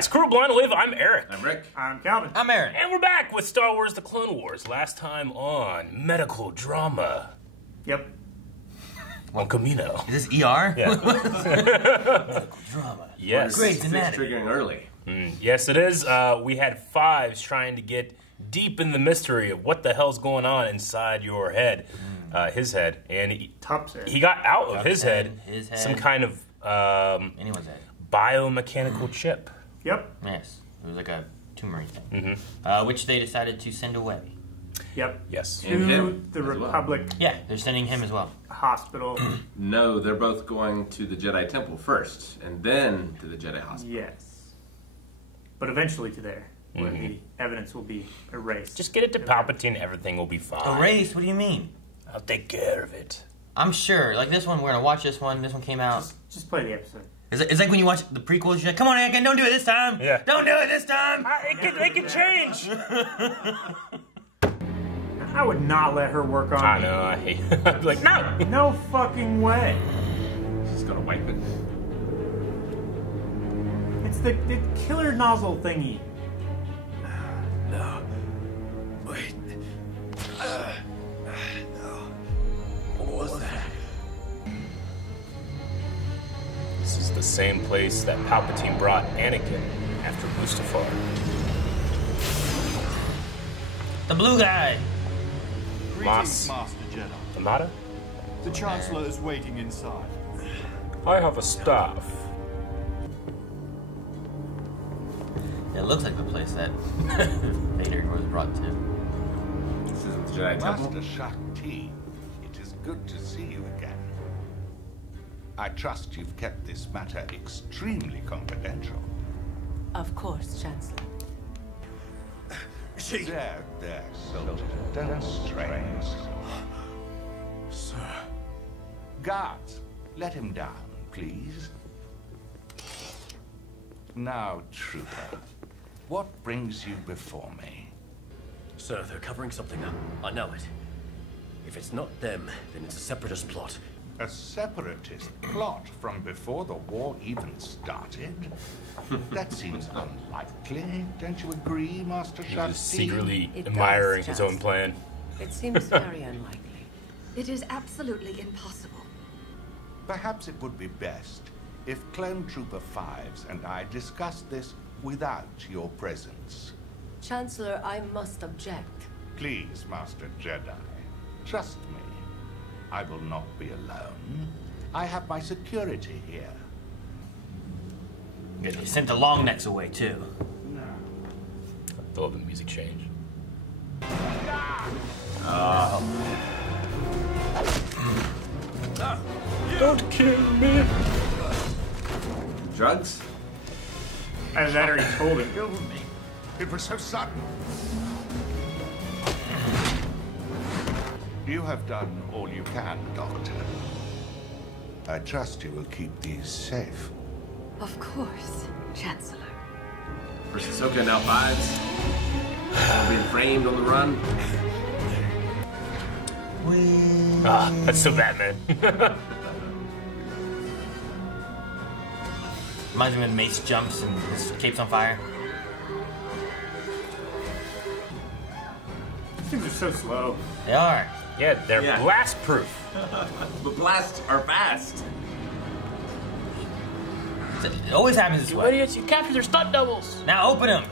guys, Crew Blind Live, I'm Eric. I'm Rick. I'm Calvin. I'm Aaron. And we're back with Star Wars The Clone Wars. Last time on medical drama. Yep. On Camino. Is this ER? Yeah. Medical drama. Yes. Great It's triggering early. Yes, it is. We had Fives trying to get deep in the mystery of what the hell's going on inside your head. His head. And he got out of his head some kind of Anyone's head. biomechanical chip. Yep. Yes. It was like a tumor thing. Which they decided to send away. Yep. Yes. To the Republic Yeah, they're sending him as well. Hospital. No, they're both going to the Jedi Temple first, and then to the Jedi Hospital. Yes. But eventually to there, where the evidence will be erased. Just get it to Palpatine, everything will be fine. Erased? What do you mean? I'll take care of it. I'm sure. Like this one, we're gonna watch this one. This one came out. Just play the episode. It's like when you watch the prequels, you're like, come on, Anakin, don't do it this time. Yeah. Don't do it this time. It can change. I would not let her work on I me. know, I hate it. I'd be like, no! No fucking way. She's gonna wipe it. It's the killer nozzle thingy. No. Wait. No. What was that? This is the same place that Palpatine brought Anakin after Mustafar. The blue guy. Mas. Greetings, Master Jedi. Amada? The Chancellor is waiting inside. I have a staff. It looks like the place that Vader was brought to. This isn't the Jedi Temple. Master Shakti, it is good to see you again. I trust you've kept this matter extremely confidential. Of course, Chancellor. There, soldier. Don't strain. Sir. Guards, let him down, please. Now, Trooper, what brings you before me? Sir, they're covering something up. I know it. If it's not them, then it's a separatist plot. A separatist plot from before the war even started? That seems unlikely, don't you agree, Master He's Shakti? just secretly It admiring does, his own Chancellor. plan. It seems very unlikely. It is absolutely impossible. Perhaps it would be best if Clone Trooper Fives and I discussed this without your presence. Chancellor, I must object. Please, Master Jedi, trust me. I will not be alone. I have my security here. They sent the long necks away too. I love the music change. Don't kill me. Drugs? Either that or he told him. Killed me. It was so sudden. You have done all you can, Doctor. I trust you will keep these safe. Of course, Chancellor. Versus Ahsoka now Fives. Being framed on the run. That's so Batman. Reminds me when Mace jumps and his cape's on fire. Things are so slow. They are. Yeah, they're Yeah. blast proof. The blasts are fast. It always happens this way. Idiots, you captured their stunt doubles. Now open them.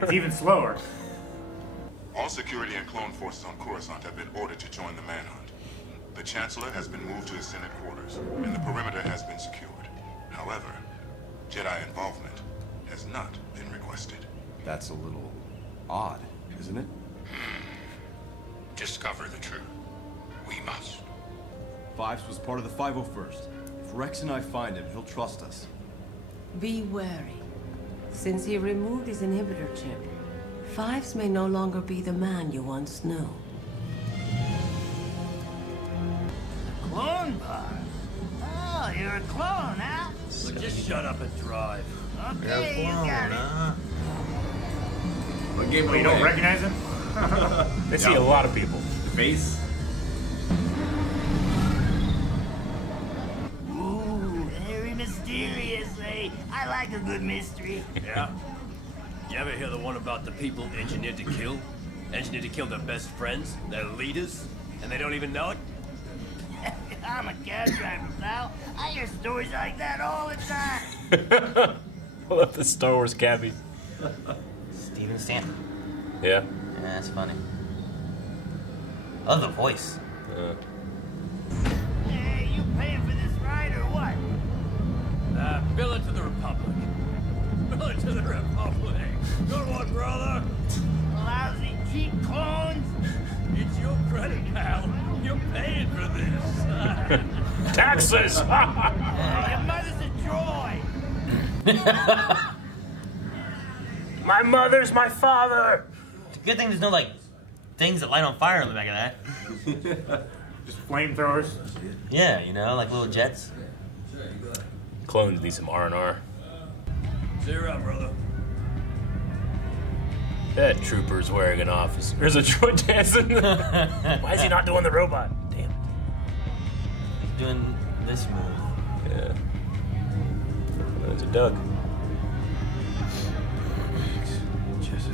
It's even slower. All security and clone forces on Coruscant have been ordered to join the manhunt. The Chancellor has been moved to his Senate quarters, and the perimeter has been secured. However, Jedi involvement has not been requested. That's a little odd, isn't it? Discover the truth. We must. Fives was part of the 501st. If Rex and I find him, he'll trust us. Be wary. Since he removed his inhibitor chip, Fives may no longer be the man you once knew. Clone boss? Oh, you're a clone, huh? Look, just shut up and drive. Okay, you got it. What gave Oh, it you don't away? recognize him? They see a lot of people. The face? Ooh, very mysterious, eh? way. I like a good mystery. Yeah? You ever hear the one about the people engineered to kill? Engineered to kill their best friends, their leaders, and they don't even know it? I'm a cab driver, pal. I hear stories like that all the time. I love the Star Wars cabbie. Steven Stanton. Yeah. Yeah, that's funny. I love the voice. Hey, you paying for this ride or what? Bill it to the Republic. Bill it to the Republic. Good one, brother. Lousy, cheap clones. It's your credit, pal. You're paying for this. Taxes! Your mother's a droid. My mother's my father! It's a good thing there's no, like, things that light on fire in the back of that. Just flamethrowers. Yeah, you know, like little jets. Clones need some R&R. Cheer up, brother. That trooper's wearing an officer. There's a droid dancing. Why is he not doing the robot? Damn it. He's doing this move. Yeah. There's a Doug. Jesse.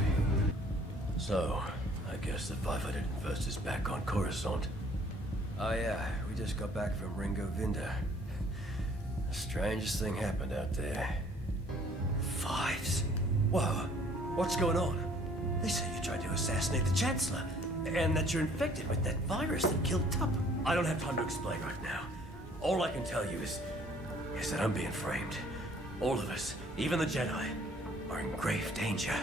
So, I guess the 501st is back on Coruscant. Oh yeah, we just got back from Ringo Vinda. The strangest thing happened out there. Fives? Whoa, what's going on? They say you tried to assassinate the Chancellor, and that you're infected with that virus that killed Tup. I don't have time to explain right now. All I can tell you is that I'm being framed. All of us, even the Jedi, are in grave danger.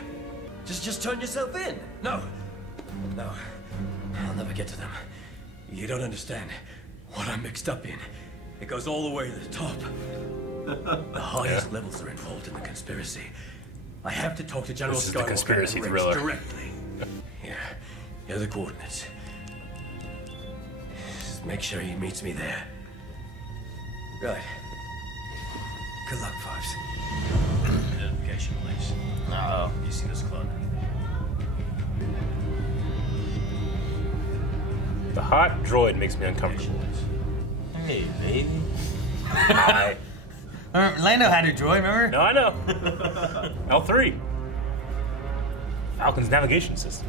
Just turn yourself in. No, I'll never get to them. You don't understand what I'm mixed up in. It goes all the way to the top. The highest levels are involved in the conspiracy. I have to talk to General This is the Skywalker conspiracy and Rex thriller. directly. Here are the coordinates. Just make sure he meets me there. Right. Good luck, Fives. Identification, please. Uh-oh. You see this clone? The hot droid makes me uncomfortable. Hey, baby. Hi. Lando had a droid, remember? No, I know. L3. Falcon's navigation system.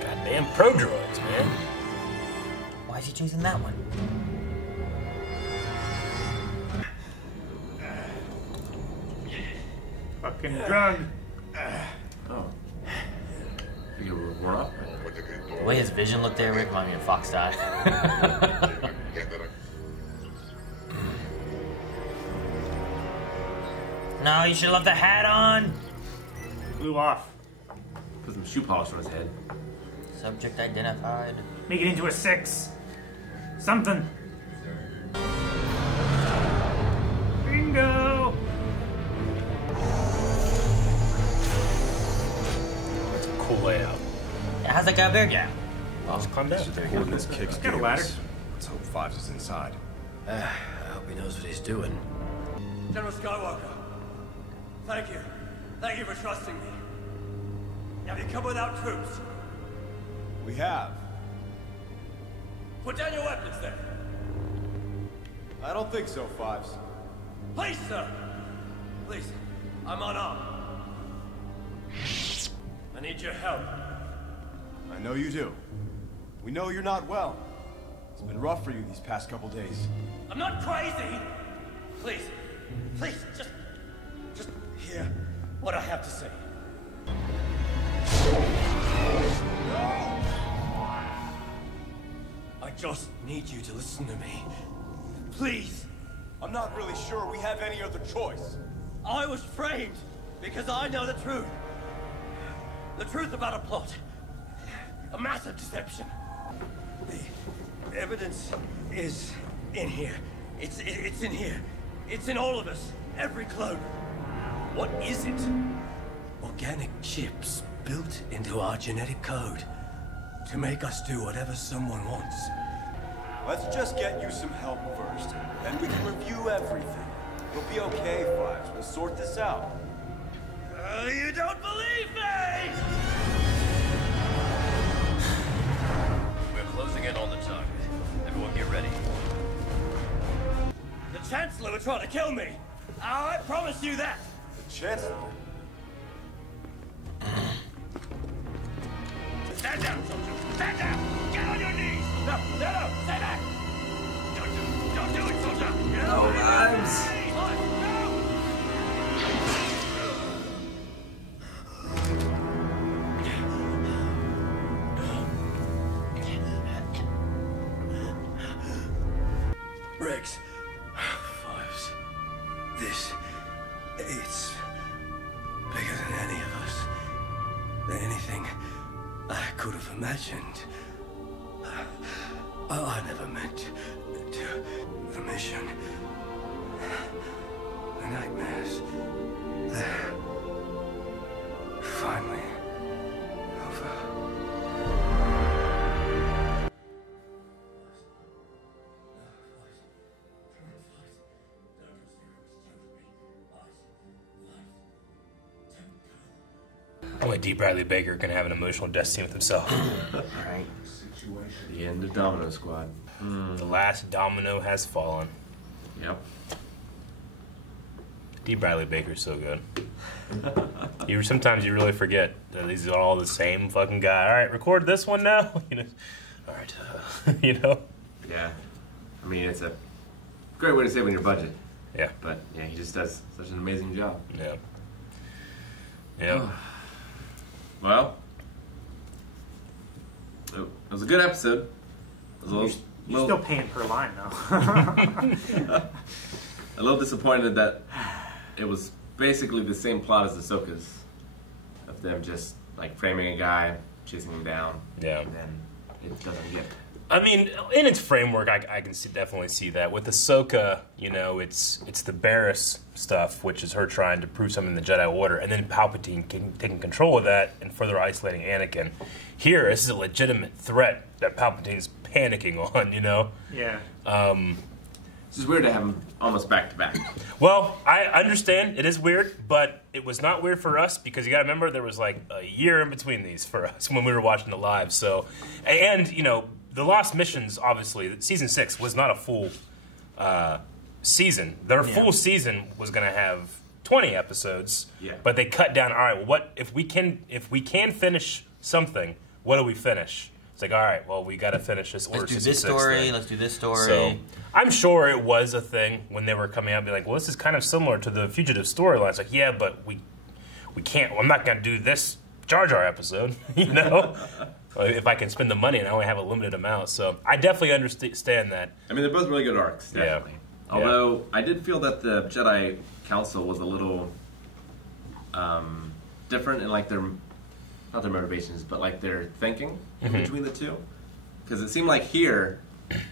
Goddamn pro droids, man. Why is he choosing that one? Fucking drug. Oh. You were worn up? The way his vision looked there, Rick, reminded me of Fox Die. No, you should have left the hat on. Blew off. Put some shoe polish on his head. Subject identified. Make it into a 6. Something. Bingo! That's a cool layout. Yeah, how's that guy bear gap? Just calm down. The coordinates kicks Got a ladder. Let's hope Fives is inside. I hope he knows what he's doing. General Skywalker, thank you. Thank you for trusting me. Have you come without troops? We have. Put down your weapons then. I don't think so, Fives. Please, sir. Please, I'm unarmed. I need your help. I know you do. We know you're not well. It's been rough for you these past couple days. I'm not crazy. Please, just hear what I have to say. I just need you to listen to me. Please. I'm not really sure we have any other choice. I was framed because I know the truth. The truth about a plot. A massive deception. The evidence is in here. It's in here. It's in all of us. Every clone. What is it? Organic chips built into our genetic code to make us do whatever someone wants. Let's just get you some help first. Then we can review everything. You'll be okay, Fives. We'll sort this out. You don't believe me! We're closing in on the target. Everyone get ready. The Chancellor would try to kill me. I promise you that. The Chancellor? Stand down, soldier! Stand down! Get on your knees! No, stay back! Don't do it, soldier! No, Limes! Rex. Fives. This... It's... bigger than any of us. Than anything I could have imagined. I never meant to... The mission... The nightmares... They're... finally... over. Only D. Bradley Baker can have an emotional death scene with himself. Right. The end of Domino Squad. The last domino has fallen. Yep. D. Bradley Baker's so good. Sometimes you really forget that these are all the same fucking guy. All right, record this one now. All right, Yeah. I mean, it's a great way to save on your budget. Yeah. But yeah, he just does such an amazing job. Yeah. Yeah. Well, it was a good episode. It was You're still paying per line, though. a little disappointed that it was basically the same plot as Ahsoka's, of them just like framing a guy, chasing him down. Yeah. And then it doesn't get. I mean, in its framework, I can definitely see that. With Ahsoka, it's the Barriss stuff, which is her trying to prove something in the Jedi Order, and then Palpatine taking control of that and further isolating Anakin. Here, this is a legitimate threat that Palpatine's panicking on, Yeah. It's just weird to have them almost back to back. Well, I understand it is weird, but it was not weird for us because you got to remember there was like a year in between these for us when we were watching it live. So, and the Lost Missions, obviously, season 6 was not a full season. Their full season was going to have 20 episodes, but they cut down. All right, well, what if we can finish something? What do we finish? It's like, all right, well, we got to finish this. Let's do this story. Let's do this story. So, I'm sure it was a thing when they were coming out, be like, well, this is kind of similar to the Fugitive storyline. It's like, yeah, but we can't. Well, I'm not going to do this Jar Jar episode, if I can spend the money and I only have a limited amount. So I definitely understand that. I mean, they're both really good arcs, definitely. Yeah. Although I did feel that the Jedi Council was a little different in like not their motivations, but like their thinking between the two. Because it seemed like here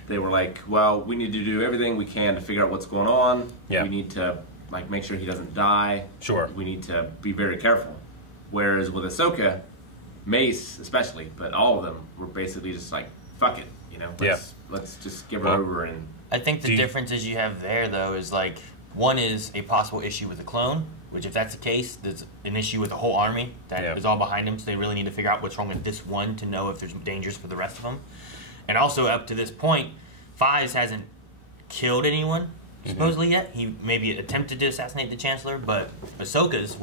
they were like, well, we need to do everything we can to figure out what's going on. Yeah. We need to like make sure he doesn't die. Sure. We need to be very careful. Whereas with Ahsoka, Mace especially, but all of them were basically just like, fuck it, let's just give her over. And I think the differences you have there, though, is like, one is a possible issue with a clone, which if that's the case, there's an issue with the whole army that is all behind him, so they really need to figure out what's wrong with this one to know if there's dangers for the rest of them. And also, up to this point, Fives hasn't killed anyone, supposedly, yet. He maybe attempted to assassinate the Chancellor, but Ahsoka's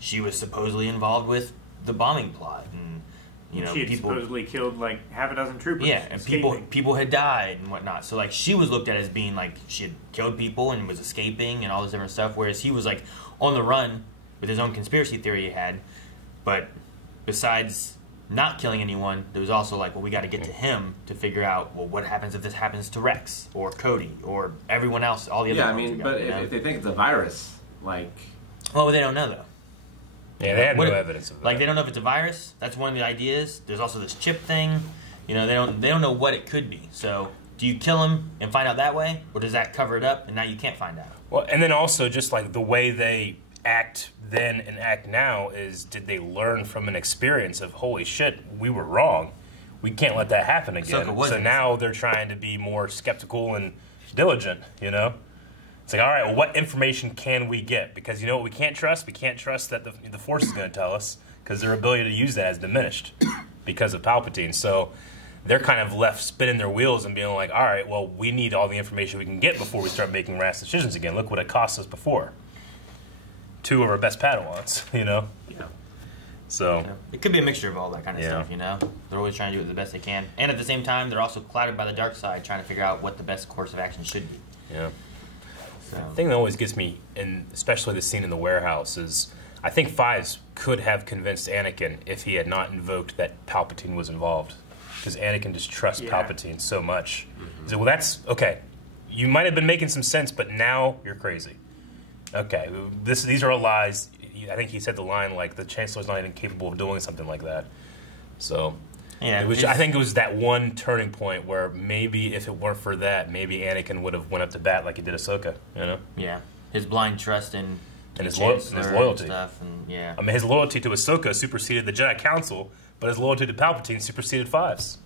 she was supposedly involved with the bombing plot, and she had supposedly killed like half a dozen troopers. Yeah, and people had died and whatnot. So like she was looked at as being like she had killed people and was escaping and all this different stuff. Whereas he was like on the run with his own conspiracy theory he had. But besides not killing anyone, there was also like, well, we got to get to him to figure out, well, what happens if this happens to Rex or Cody or everyone else, all the other. Yeah, I mean, but if they think it's a virus, like, well, they don't know though. Yeah, they have no evidence of that. Like, they don't know if it's a virus. That's one of the ideas. There's also this chip thing. They don't know what it could be. So, do you kill him and find out that way, or does that cover it up and now you can't find out? Well, and then also just like the way they act then and act now is, did they learn from an experience of, holy shit, we were wrong. We can't let that happen again. So now they're trying to be more skeptical and diligent, It's like, all right, well, what information can we get? Because what we can't trust? We can't trust that the Force is going to tell us, because their ability to use that is diminished because of Palpatine. So they're kind of left spinning their wheels and being like, all right, well, we need all the information we can get before we start making rash decisions again. Look what it cost us before. 2 of our best Padawans, you know? Yeah. So. Yeah. It could be a mixture of all that kind of stuff, you know? They're always trying to do it the best they can. And at the same time, they're also clouded by the dark side, trying to figure out what the best course of action should be. Yeah. So. The thing that always gets me, and especially the scene in the warehouse, is I think Fives could have convinced Anakin if he had not invoked that Palpatine was involved. Because Anakin just trusts Palpatine so much. He's like, well, that's, okay, you might have been making some sense, but now you're crazy. Okay, these are all lies. I think he said the line, like, the Chancellor's not even capable of doing something like that. So, yeah, I think it was that one turning point where maybe if it weren't for that, maybe Anakin would have went up to bat like he did Ahsoka, you know? Yeah, his blind trust in his loyalty. And stuff, and, yeah. I mean, his loyalty to Ahsoka superseded the Jedi Council, but his loyalty to Palpatine superseded Fives.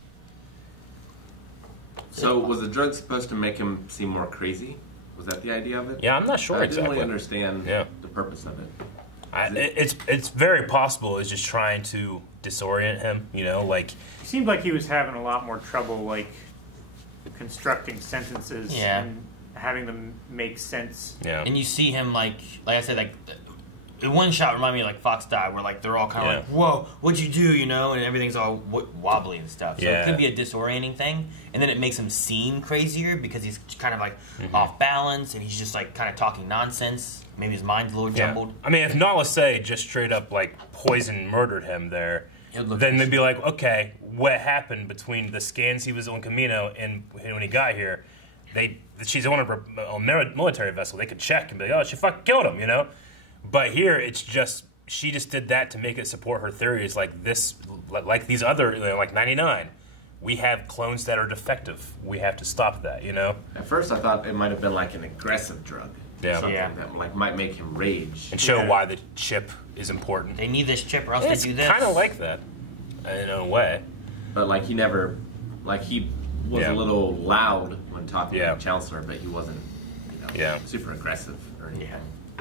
So was the drug supposed to make him seem more crazy? Was that the idea of it? Yeah, I'm not sure I didn't exactly. really understand the purpose of it. It's very possible it's just trying to disorient him, you know, like... It seemed like he was having a lot more trouble, like, constructing sentences and having them make sense. Yeah. And you see him, like I said, like, the one shot reminded me of, like, Fox Die, where, like, they're all kind of like, whoa, what'd you do, you know? And everything's all wobbly and stuff. So it could be a disorienting thing. And then it makes him seem crazier because he's kind of, like, off balance, and he's just, like, kind of talking nonsense. Maybe his mind's a little jumbled. I mean, if Nala Se just straight up, like, poison murdered him there, then they'd be like, okay, what happened between the scans he was on Camino and when he got here? She's on a military vessel. They could check and be like, oh, she fucking killed him, you know? But here, it's just, she just did that to make it support her theories like this, like these other, you know, like 99. We have clones that are defective. We have to stop that, you know? At first, I thought it might have been like an aggressive drug. Yeah. Something that like might make him rage. And show why the chip is important. They need this chip or else It's they do this. kind of like that, in a way. But like he never, like he was a little loud when talking to the Chancellor, but he wasn't, you know, super aggressive or anything.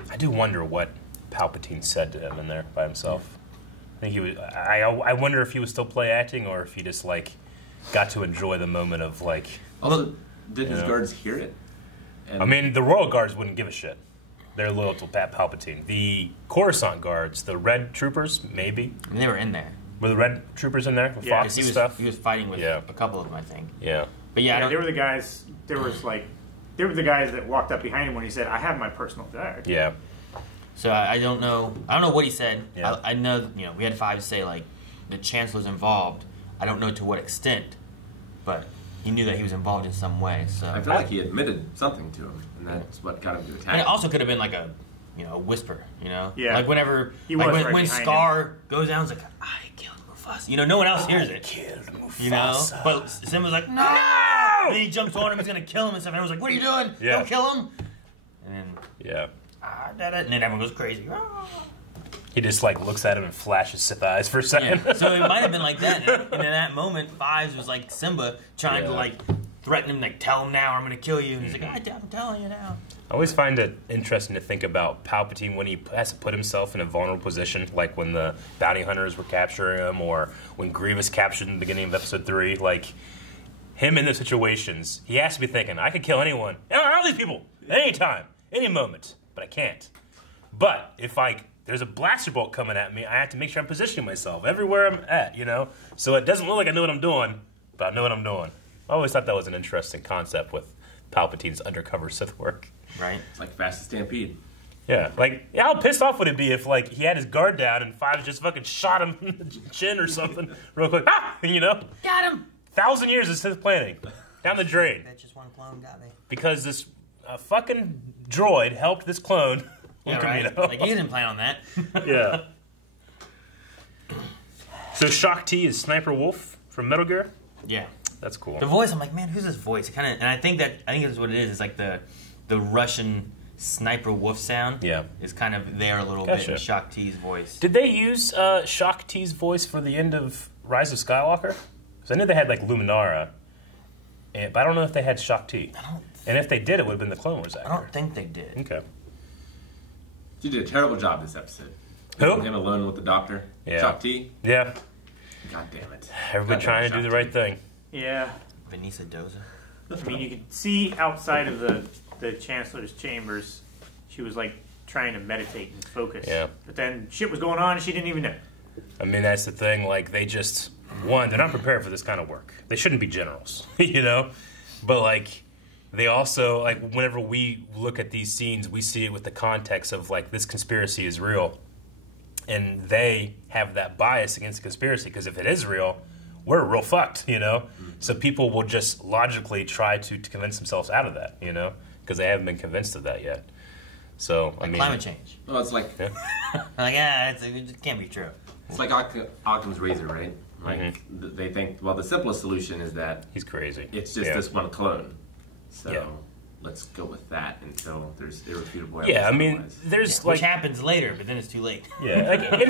I do wonder what Palpatine said to him in there by himself. I think he was. I wonder if he was still play acting or if he just like got to enjoy the moment of like. Also, did his guards hear it? And I mean, the Royal Guards wouldn't give a shit. They're loyal to Palpatine. The Coruscant Guards, the Red Troopers, maybe. I mean, they were in there. Were the Red Troopers in there with Fox and stuff? He was fighting with a couple of them, I think. Yeah. But they were the guys. There was like, they were the guys that walked up behind him when he said, "I have my personal guard." Yeah. So I don't know. I don't know what he said. Yeah. I know, you know, we had Fives say like the Chancellor's involved. I don't know to what extent, but he knew that he was involved in some way. So I feel like he admitted something to him, and that's what got him to attack. And it also could have been like a, you know, a whisper. You know, like whenever he was like when right Scar goes down, it's like, I killed Mufasa. You know, no one else hears it. Killed Mufasa. You know, but Simba's like, no! And then he jumps on him, he's gonna kill him and stuff. And everyone's like, what are you doing? Yeah. Don't kill him. And then and then everyone goes crazy. He just like looks at him and flashes Sith eyes for a second. Yeah. So it might have been like that. And in that moment, Fives was like Simba trying to like threaten him, like tell him now, or I'm gonna kill you. And he's like, I'm telling you now. I always find it interesting to think about Palpatine when he has to put himself in a vulnerable position, like when the bounty hunters were capturing him, or when Grievous captured in the beginning of Episode 3. Like him in those situations, he has to be thinking, I could kill anyone, all these people, at any time, any moment, but I can't. But if there's a blaster bolt coming at me, I have to make sure I'm positioning myself everywhere I'm at, you know? So it doesn't look like I know what I'm doing, but I know what I'm doing. I always thought that was an interesting concept with Palpatine's undercover Sith work. Right. It's like Fast Stampede. Yeah, like, how pissed off would it be if, like, he had his guard down and Fives just fucking shot him in the chin or something real quick? Ah! You know? Got him! 1,000 years of Sith planning. Down the drain. That just one clone got me. Because this fucking droid helped this clone. Yeah, right? Like, he didn't plan on that. Yeah. So Shaak Ti is Sniper Wolf from Metal Gear? Yeah. That's cool. The voice, I'm like, man, who's this voice? Kind of, and I think that's what it is. It's like the Russian Sniper Wolf sound. Yeah. Is kind of there a little bit in Shaak Ti's voice. Did they use Shaak Ti's voice for the end of Rise of Skywalker? Because I knew they had like Luminara, but I don't know if they had Shaak Ti. And if they did, it would have been the Clone Wars actor. I don't think they did. Okay. You did a terrible job this episode. Who? Him alone with the doctor. Yeah. Shaak Ti. Yeah. God damn it. Everybody trying to do the right thing. Yeah. Vanessa Doza. I mean, you could see outside of the Chancellor's chambers, she was like trying to meditate and focus. Yeah. But then shit was going on and she didn't even know. I mean, that's the thing. Like, they just, one, they're not prepared for this kind of work. They shouldn't be generals, you know? But, like, they also, like, whenever we look at these scenes, we see it with the context of, like, this conspiracy is real. And they have that bias against the conspiracy, because if it is real, we're real fucked, you know? So people will just logically try to convince themselves out of that, you know? Because they haven't been convinced of that yet. So, I mean... Climate change. Well, it's like... it can't be true. It's like Occam's razor, right? Like, they think, well, the simplest solution is that... He's crazy. It's just this one clone. So, let's go with that until there's irrefutable evidence. Yeah, I mean, there's like... Which happens later, but then it's too late. Yeah, like,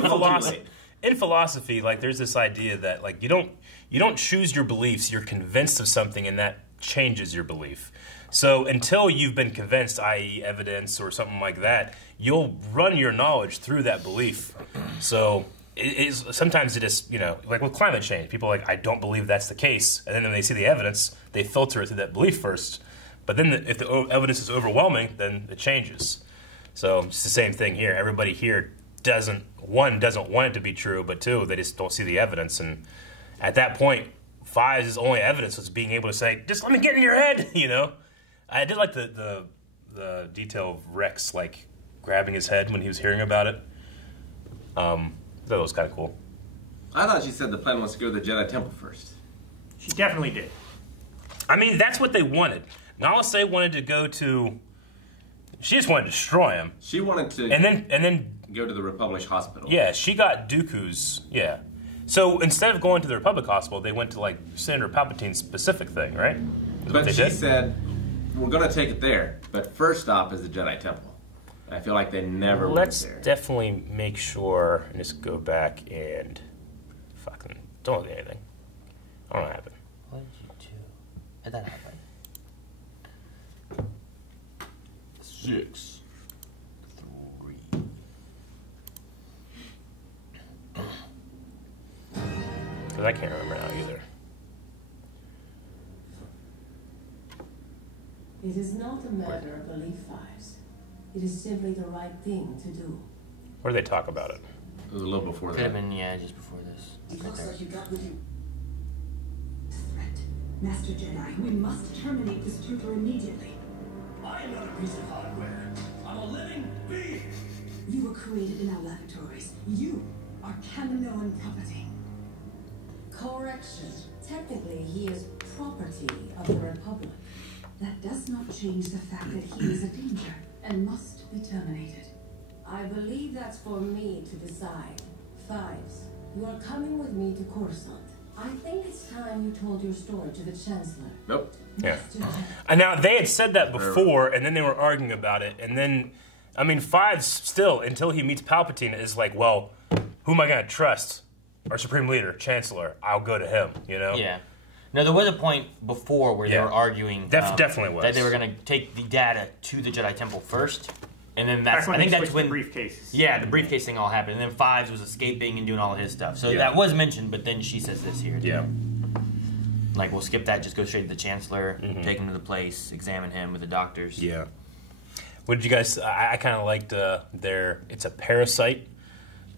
in philosophy, like, there's this idea that, like, you don't choose your beliefs, you're convinced of something, and that changes your belief. So until you've been convinced, i.e. evidence or something like that, you'll run your knowledge through that belief. So sometimes it is, you know, like with climate change, people are like, I don't believe that's the case. And then when they see the evidence, they filter it through that belief first. But then if the evidence is overwhelming, then it changes. So it's the same thing here. Everybody here doesn't want it to be true, but two, they just don't see the evidence. And at that point, Five's only evidence was being able to say, just let me get in your head, you know? I did like the detail of Rex, like, grabbing his head when he was hearing about it. That was kind of cool. I thought she said the plan was to go to the Jedi Temple first. She definitely did. I mean, that's what they wanted. Nala Se wanted to go to... She just wanted to destroy him. She wanted to... And then go to the Republic Hospital. Yeah, she got Dooku's... Yeah. So instead of going to the Republic Hospital, they went to, like, Senator Palpatine's specific thing, right? But she said, we're going to take it there, but first stop is the Jedi Temple. I feel like they never went there. Let's definitely make sure and just go back and fucking don't look at anything. I don't know what happened. What did you do? How'd that happen? 6, 3. Because I can't remember now either. It is not a matter of belief, Fives. It is simply the right thing to do. Where did they talk about it? It was a little before that. Could have been, yeah, just before this. It looks like you got with you. Threat. Master Jedi, we must terminate this trooper immediately. I am not a piece of hardware. I'm a living being. You were created in our laboratories. You are Kaminoan property. Correction. Technically, he is property of the Republic. That does not change the fact that he is a danger and must be terminated. I believe that's for me to decide. Fives, you are coming with me to Coruscant. I think it's time you told your story to the Chancellor. Nope. Yeah. And now, they had said that before, and then they were arguing about it, and then, I mean, Fives still, until he meets Palpatine, is like, well, who am I going to trust? Our Supreme Leader, Chancellor. I'll go to him, you know? Yeah. No, there was a point before where they were arguing definitely was. that they were going to take the data to the Jedi Temple first, and then that's I think that's when the briefcases. Yeah, the briefcase thing all happened, and then Fives was escaping and doing all of his stuff. So that was mentioned, but then she says this here. Yeah. Like, we'll skip that, just go straight to the Chancellor, take him to the place, examine him with the doctors. Yeah. What did you guys... I kind of liked it's a parasite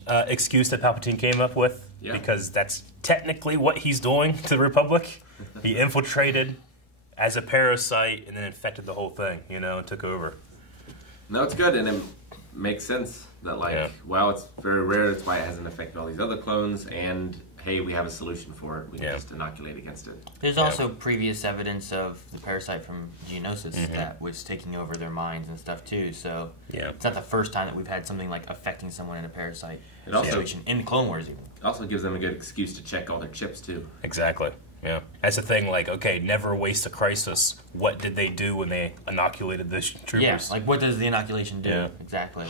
excuse that Palpatine came up with. Yeah. Because that's technically what he's doing to the Republic. He infiltrated as a parasite and then infected the whole thing, you know, and took over. No, it's good, and it makes sense that, like, well, it's very rare, that's why it hasn't affected all these other clones, and, hey, we have a solution for it. We can just inoculate against it. There's also previous evidence of the parasite from Geonosis that was taking over their minds and stuff, too, so it's not the first time that we've had something, like, affecting someone in a parasite situation, in the Clone Wars, even. It also gives them a good excuse to check all their chips, too. Exactly. Yeah. That's the thing, like, okay, never waste a crisis. What did they do when they inoculated the troopers? Yeah, like, what does the inoculation do? Yeah. Exactly.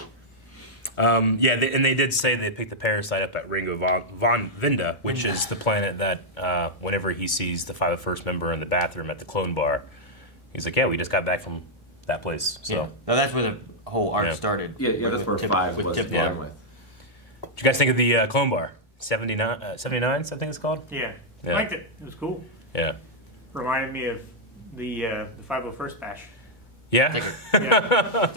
And they did say they picked the parasite up at Ringo Von Vinda, which is the planet that, whenever he sees the 501st member in the bathroom at the clone bar, he's like, yeah, we just got back from that place. So no, that's where the whole arc started. Yeah, that's where Five was going with. What did you guys think of the clone bar? 79, I think it's called? Yeah. I liked it. It was cool. Yeah. Reminded me of the 501st Bash. Yeah? It's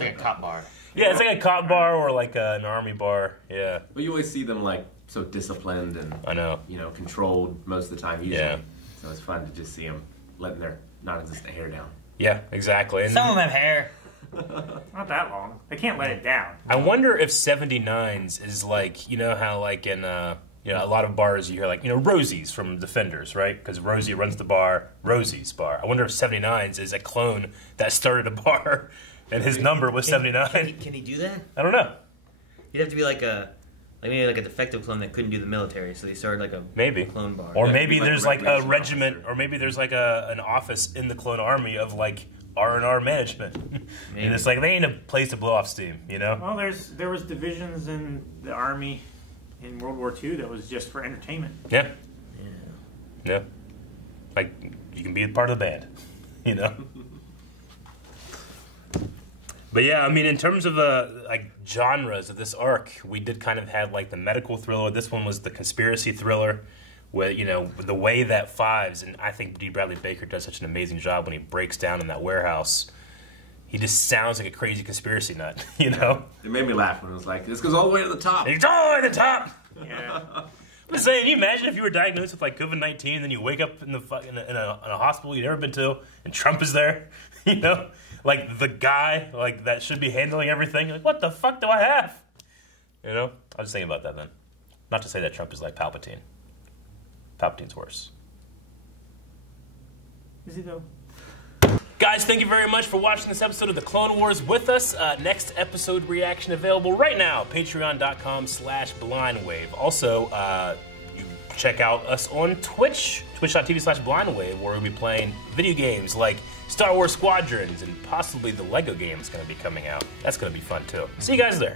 like a cop bar. Yeah, it's like a cop bar or like an army bar. Yeah. But you always see them like so disciplined and I know, controlled most of the time usually. Yeah. So it's fun to just see them letting their non-existent hair down. Yeah, exactly. And some of them have hair. Not that long. They can't let it down. I wonder if 79s is like, how like in a lot of bars you hear like, Rosie's from Defenders, right? Because Rosie runs the bar, Rosie's bar. I wonder if 79s is a clone that started a bar and his number was 79. Can he do that? I don't know. He'd have to be maybe like a defective clone that couldn't do the military, so they started like a clone bar. Or maybe there's like a regiment, or maybe there's like an office in the clone army of like R&R management. And it's like they ain't a place to blow off steam, Well, there was divisions in the army in World War II that was just for entertainment. Yeah. Like you can be a part of the band, But yeah, I mean, in terms of like genres of this arc, we did kind of have like the medical thriller. This one was the conspiracy thriller, where the way that Fives, and I think D. Bradley Baker does such an amazing job when he breaks down in that warehouse. He just sounds like a crazy conspiracy nut, It made me laugh when it was like, this goes all the way to the top. It's all the way to the top. Yeah. I'm saying, can you imagine if you were diagnosed with like COVID-19 and then you wake up in a hospital you've never been to, and Trump is there, Like the guy like that should be handling everything. You're like, what the fuck do I have? I was thinking about that then. Not to say that Trump is like Palpatine. Palpatine's worse. Is he though? Guys, thank you very much for watching this episode of The Clone Wars with us. Next episode reaction available right now. Patreon.com/blindwave. Also, you can check out us on Twitch. Twitch.tv/blindwave, where we'll be playing video games like Star Wars Squadrons and possibly the Lego game is going to be coming out. That's going to be fun too. See you guys there.